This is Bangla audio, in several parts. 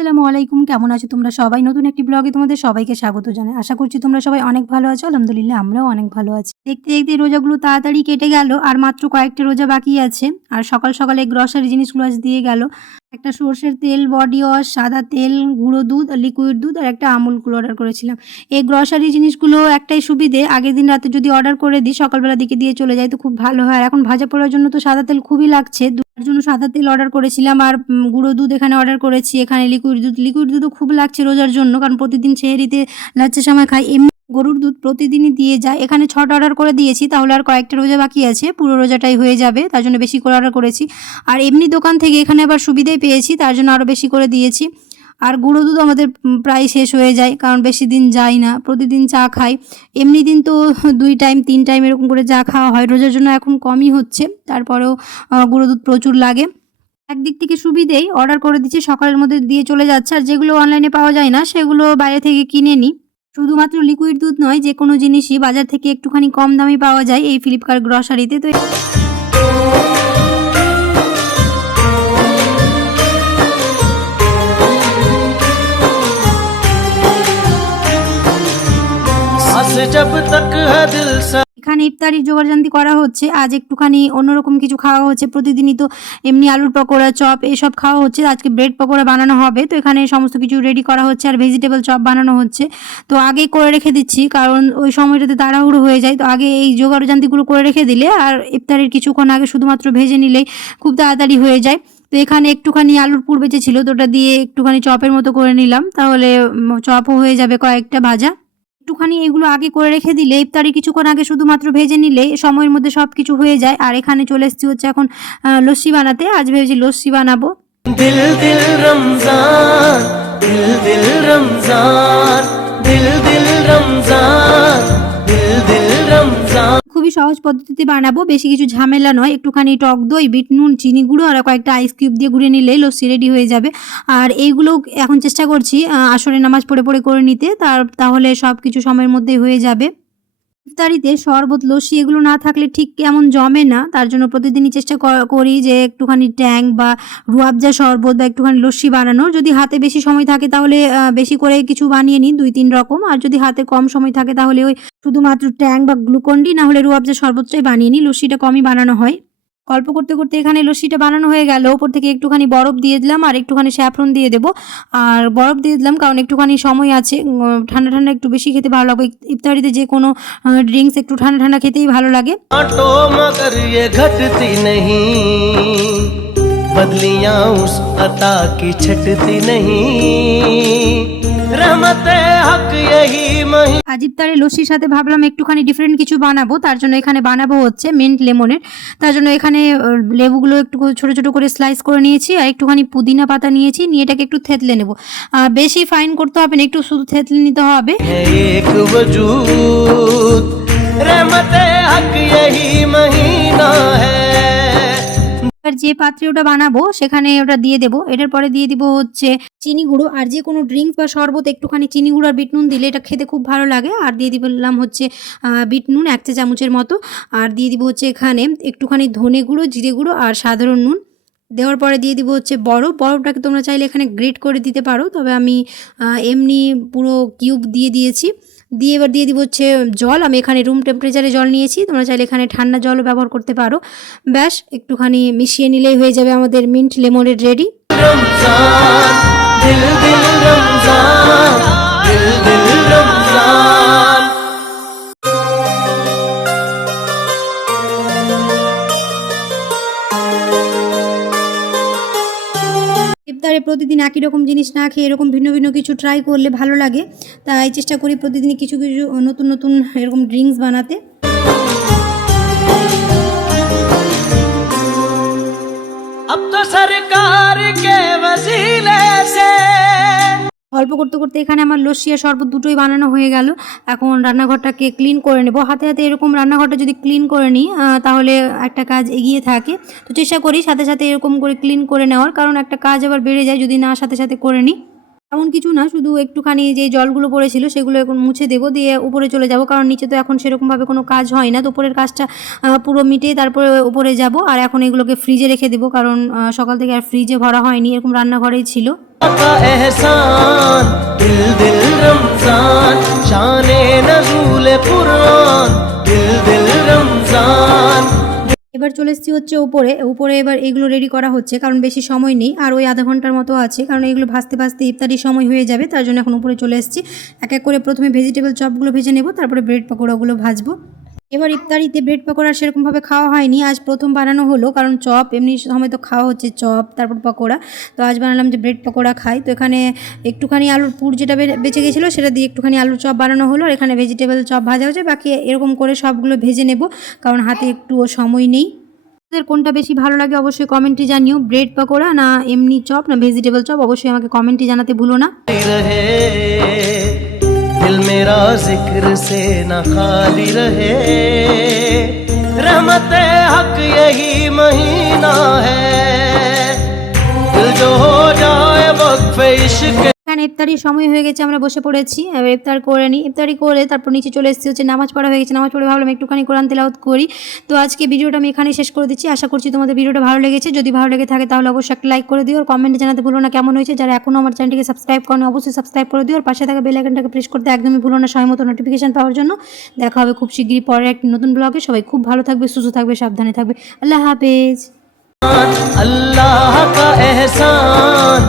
আলাইকুম, কেমন আছো তোমরা সবাই? নতুন একটি ব্লগে তোমাদের সবাইকে স্বাগত জানাই। আশা করছি তোমরা সবাই অনেক ভালো আছো। আলহামদুলিল্লাহ, আমরাও অনেক ভালো আছি। দেখতে দেখতে রোজাগুলো তাড়াতাড়ি কেটে গেল, আর মাত্র কয়েকটা রোজা বাকি আছে। আর সকাল সকালে গ্রসারি জিনিসগুলো আজ দিয়ে গেল। একটা সর্ষের তেল, বডি ওয়াশ, সাদা তেল, গুঁড়ো দুধ আর লিকুইড দুধ আর একটা আমুলগুলো অর্ডার করেছিলাম। এই গ্রসারি জিনিসগুলো একটাই সুবিধে, আগের দিন রাতে যদি অর্ডার করে দিই, সকালবেলা দিকে দিয়ে চলে যায় তো খুব ভালো হয়। আর এখন ভাজা পোড়ার জন্য তো সাদা তেল খুবই লাগছে। তার জন্য সাদা তেল অর্ডার করেছিলাম আর গুঁড়ো দুধ এখানে অর্ডার করেছি, এখানে লিকুইড দুধ। লিকুইড দুধও খুব লাগছে রোজার জন্য, কারণ প্রতিদিন সেহেরিতে লাচ্ছের সময় খাই। এমনি গরুর দুধ প্রতিদিনই দিয়ে যায়। এখানে ছটা অর্ডার করে দিয়েছি, তাহলে আর কয়েকটা রোজা বাকি আছে, পুরো রোজাটাই হয়ে যাবে, তার জন্য বেশি করে অর্ডার করেছি। আর এমনি দোকান থেকে এখানে আবার সুবিধাই পেয়েছি, তার জন্য আরও বেশি করে দিয়েছি। আর গুঁড়ো দুধ আমাদের প্রায় শেষ হয়ে যায়, কারণ বেশি দিন যায় না, প্রতিদিন চা খাই। এমনি দিন তো দুই টাইম তিন টাইম এরকম করে চা খাওয়া হয়, রোজার জন্য এখন কমই হচ্ছে, তারপরেও গুঁড়ো দুধ প্রচুর লাগে। একদিক থেকে সুবিধেই অর্ডার করে দিচ্ছি, সকালের মধ্যে দিয়ে চলে যাচ্ছে, আর যেগুলো অনলাইনে পাওয়া যায় না, সেগুলো বাইরে থেকে কিনে নিই। শুধুমাত্র লিকুইড দুধ নয় যে কোনো জিনিসই বাজার থেকে একটুখানি কম দামে পাওয়া যায় এই ফ্লিপকার্ট গ্রসারিতে তো सांस जब तक है दिल से এখানে ইফতারির জোগাড়জান্তি করা হচ্ছে, আজ একটুখানি অন্যরকম কিছু খাওয়া হচ্ছে। প্রতিদিনই তো এমনি আলুর পকোড়া, চপ, এসব খাওয়া হচ্ছে। আজকে ব্রেড পকোড়া বানানো হবে, তো এখানে সমস্ত কিছু রেডি করা হচ্ছে আর ভেজিটেবল চপ বানানো হচ্ছে। তো আগেই করে রেখে দিচ্ছি, কারণ ওই সময়টাতে তাড়াহুড়ো হয়ে যায়। তো আগে এই জোগাড়জান্তিগুলো করে রেখে দিলে আর ইফতারির কিছুক্ষণ আগে শুধুমাত্র ভেজে নিলেই খুব তাড়াতাড়ি হয়ে যায়। তো এখানে একটুখানি আলুর পুর বেঁচে ছিল তো ওটা দিয়ে একটুখানি চপের মতো করে নিলাম। তাহলে চপও হয়ে যাবে কয়েকটা ভাজা। একটুখানি এগুলো আগে করে রেখে দিলে, ইফতারি কিছুক্ষণ আগে শুধুমাত্র ভেজে নিলে সময়ের মধ্যে সব কিছু হয়ে যায়। আর এখানে চলে এসেছি হচ্ছে এখন লস্যি বানাতে। আজ ভেবেছি লস্যি বানাবো। দিল দিল রমজান সহজ পদ্ধতিতে বানাবো। বেশি কিছু ঝামেলা নয়, একটুখানি টক দই বিট নুন চিনি গুঁড়ো, আর কয়েকটা আইস কিউব দিয়ে গুঁড়ে নিলেই লস্যি রেডি হয়ে যাবে। আর এইগুলো এখন চেষ্টা করছি আসরে নামাজ পড়ে পড়ে করে নিতে। তার, তাহলে সব কিছু সময়ের মধ্যেই হয়ে যাবে। ইফতারিতে শরবত, লস্যি এগুলো না থাকলে ঠিক কেমন জমে না? তার জন্য প্রতিদিনই চেষ্টা কর- যে একটুখানি ট্যাং বা রুয়াবজা শরবত বা একটুখানি লস্যি বানানোর। যদি হাতে বেশি সময় থাকে তাহলে বেশি করে কিছু বানিয়ে নিই দুই তিন রকম। আর যদি হাতে কম সময় থাকে তাহলে ওই শুধুমাত্র ট্যাং বা গ্লুকন্ডি, না হলে রুয়াবজা শরবতটাই বানিয়ে নিই। লস্যিটা কমই বানানো হয়। গল্প করতে করতে এখানে লস্যিটা বানানো হয়ে গেল ওপর থেকে একটুখানি বরফ দিয়ে দিলাম আর একটুখানি স্যাফরন দিয়ে দেবো আর বরফ দিয়ে দিলাম কারণ একটুখানি সময় আছে উম, ঠান্ডা ঠান্ডা একটু বেশি খেতে ভালো লাগবে ইফতারিতে যে কোনো ড্রিঙ্কস একটু ঠান্ডা ঠান্ডা খেতেই ভালো লাগে बांटो मगर ये घटती नहीं बदलियां उस अता की छटती नहीं রহমতে হক আজিব তারে লস্যির সাথে ভাবলাম একটুখানি ডিফারেন্ট কিছু বানাবো তার জন্য এখানে বানাবো হচ্ছে মিন্ট লেমনের। তার জন্য এখানে লেবুগুলো একটু ছোট ছোট করে স্লাইস করে নিয়েছি আর একটুখানি পুদিনা পাতা নিয়েছি নিয়ে এটাকে একটু থেতলে নেব। বেশি ফাইন করতে হবে না একটু শুধু থেতলে নিতে হবে। এবার যে পাত্রে ওটা বানাবো, সেখানে ওটা দিয়ে দেবো। এটার পরে দিয়ে দিব হচ্ছে চিনি গুঁড়ো, আর যে কোনো ড্রিঙ্ক বা শরবত, একটুখানি চিনি গুঁড়ো আর বিট নুন দিলে এটা খেতে খুব ভালো লাগে। আর দিয়ে দিলাম হচ্ছে বিট নুন এক চা চামচের মতো। আর দিয়ে দিব হচ্ছে এখানে একটুখানি ধনে গুঁড়ো, জিরে গুঁড়ো আর সাধারণ নুন। দেওয়ার পরে দিয়ে দিব হচ্ছে বরফ বরফটাকে তোমরা চাইলে এখানে গ্রেট করে দিতে পারো, তবে আমি এমনি পুরো কিউব দিয়ে দিয়েছি। দিয়ে এবার দিয়ে দিব হচ্ছে জল। আমি এখানে রুম টেম্পারেচারে জল নিয়েছি, তোমরা চাইলে এখানে ঠান্ডা জলও ব্যবহার করতে পারো। ব্যাস, একটুখানি মিশিয়ে নিলেই হয়ে যাবে আমাদের মিন্ট লেমনের রেডি। একই রকম জিনিস না খেয়ে এরকম ভিন্ন ভিন্ন কিছু ট্রাই করলে ভালো লাগে তাই চেষ্টা করি প্রতিদিনই কিছু কিছু নতুন নতুন এরকম ড্রিঙ্কস বানাতে अब तो सरकार के वसीले से গল্প করতে করতে এখানে আমার লস্যি আর শরবত দুটোই বানানো হয়ে গেল। এখন রান্নাঘরটাকে ক্লিন করে নেব। হাতে হাতে এরকম রান্নাঘরটা যদি ক্লিন করে নিই তাহলে একটা কাজ এগিয়ে থাকে। তো চেষ্টা করি সাথে সাথে এরকম করে ক্লিন করে নেওয়ার, কারণ একটা কাজ আবার বেড়ে যায় যদি না সাথে সাথে করে নিই। এমন কিছু না, শুধু একটুখানি যে জলগুলো পড়েছিল সেগুলো এখন মুছে দেবো, দিয়ে উপরে চলে যাব, কারণ নিচে তো এখন সেরকমভাবে কোনো কাজ হয় না। তো উপরের কাজটা পুরো মিটে তারপরে উপরে যাব, আর এখন এগুলোকে ফ্রিজে রেখে দেবো, কারণ সকাল থেকে আর ফ্রিজে ভরা হয়নি, এরকম রান্নাঘরেই ছিল। का एहसान दिल दिल रमजान शान नजूल कुरान दिल दिल रमजान এবার চলে এসেছি হচ্ছে উপরে উপরে এবার এগুলো রেডি করা হচ্ছে কারণ বেশি সময় নেই আর ওই আধা ঘন্টার মতো আছে কারণ এগুলো ভাজতে ভাজতে ইফতারি সময় হয়ে যাবে তার জন্য এখন উপরে চলে এসেছি এক এক করে প্রথমে ভেজিটেবল চপগুলো ভেজে নেব তারপরে ব্রেড পকোড়াগুলো ভাজবো এবার ইফতারিতে ব্রেড পকোড়া সেরকমভাবে খাওয়া হয়নি। আজ প্রথম বানানো হলো, কারণ চপ, এমনি সময় তো খাওয়া হচ্ছে চপ, তারপর পকোড়া। তো আজ বানালাম যে ব্রেড পকোড়া খাই। তো এখানে একটুখানি আলুর পুর যেটা বেঁচে গেছিল, সেটা দিয়ে একটুখানি আলুর চপ বানানো হলো। আর এখানে ভেজিটেবল চপ ভাজা হচ্ছে বাকি এরকম করে সবগুলো ভেজে নেব, কারণ হাতে একটুও সময় নেই। কোনটা বেশি ভালো লাগে অবশ্যই কমেন্টে জানিও। ব্রেড পকোড়া না এমনি চপ না ভেজিটেবল চপ, অবশ্যই আমাকে কমেন্টে জানাতে ভুলো না। دل میرا ذکر سے نہ خالی رہے۔ رحمت حق یہی مہینہ ہے۔ دل جو ہو جائے وقف عشق ইফতারির সময় হয়ে গেছে আমরা বসে পড়েছি এবার ইফতার করে নিই ইফতারি করে তারপর নিচে চলে এসেছি হচ্ছে নামাজ পড়া হয়ে গেছে নামাজ পড়ে ভাবলাম একটুখানি কোরআন তেলাওয়াত করি তো আজকে ভিডিওটা আমি এখানেই শেষ করে দিচ্ছি আশা করছি তোমাদের ভিডিওটা ভালো লেগেছে যদি ভালো লেগে থাকে তাহলে অবশ্যই একটা লাইক করে দিও আর কমেন্টে জানাতে ভুলো না কেমন হয়েছে যারা এখনও আমার চ্যানেলটিকে সাবস্ক্রাইব করেনি অবশ্যই সাবস্ক্রাইব করে দিও আর পাশে থাকা বেল আইকনটাকে প্রেস করতে একদমই ভুলো না সময় মতো নোটিফিকেশন পাওয়ার জন্য দেখা হবে খুব শিগগিরই পরের একটি নতুন ব্লগে সবাই খুব ভালো থাকবে সুস্থ থাকবে সাবধানে থাকবে আল্লাহ হাফেজ अल्लाह का एहसान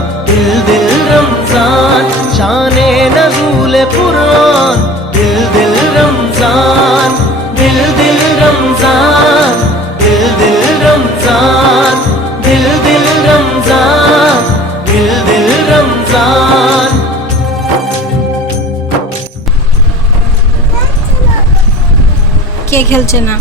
খেলছে না।